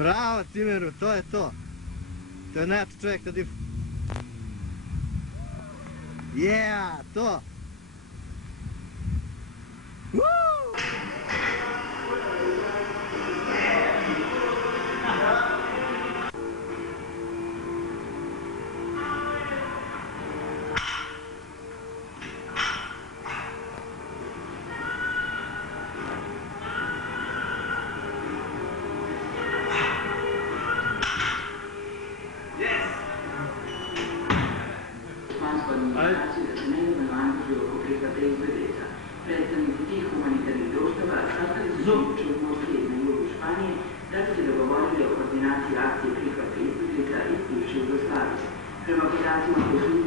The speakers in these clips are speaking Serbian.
Bravo Timeru, to je to. To je najjači čovjek na difu. Yeah, to. Predstavnici tih humanitarnih društava sastali su se juče u Moskvi na jugu Španije da bi se dogovorili o koordinaciji akcije prihvata izbjeglica iz bivše Jugoslavije. Prema podacima koji su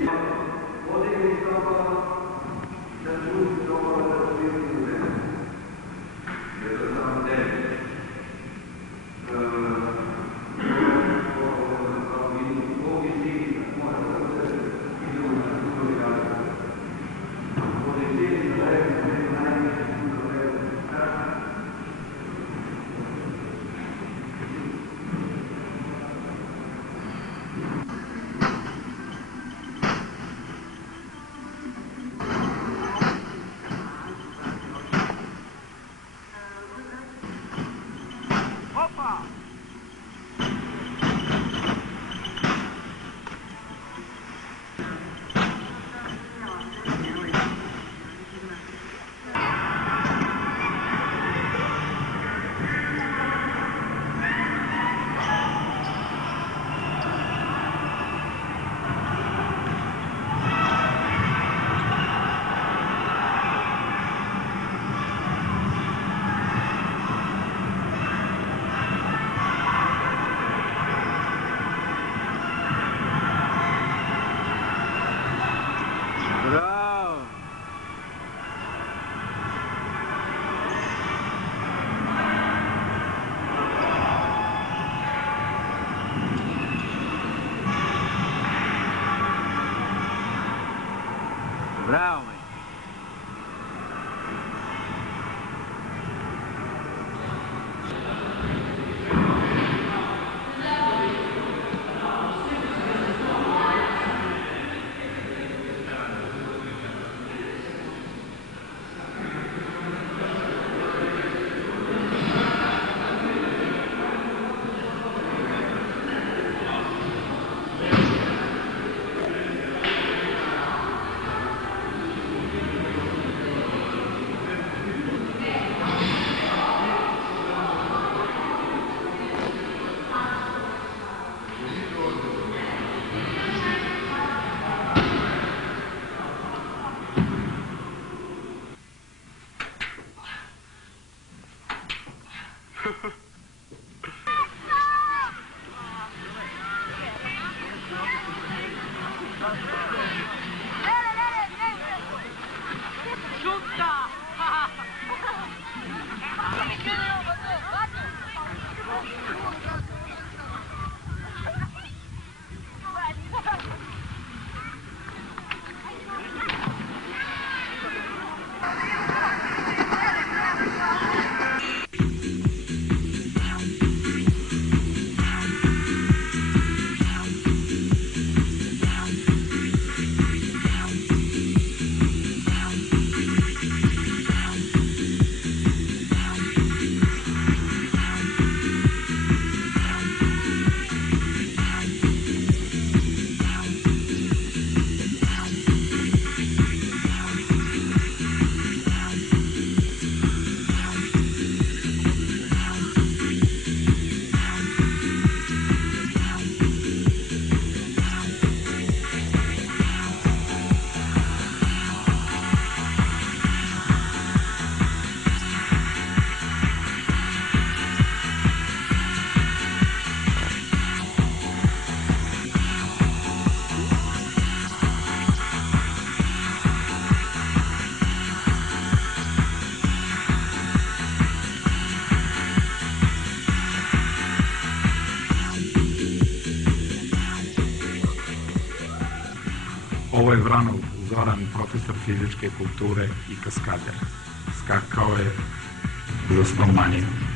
Bravo, mate. Ovo je Vranov Zoran, profesor fizičke kulture i kaskader. Skakao je za 100 manije.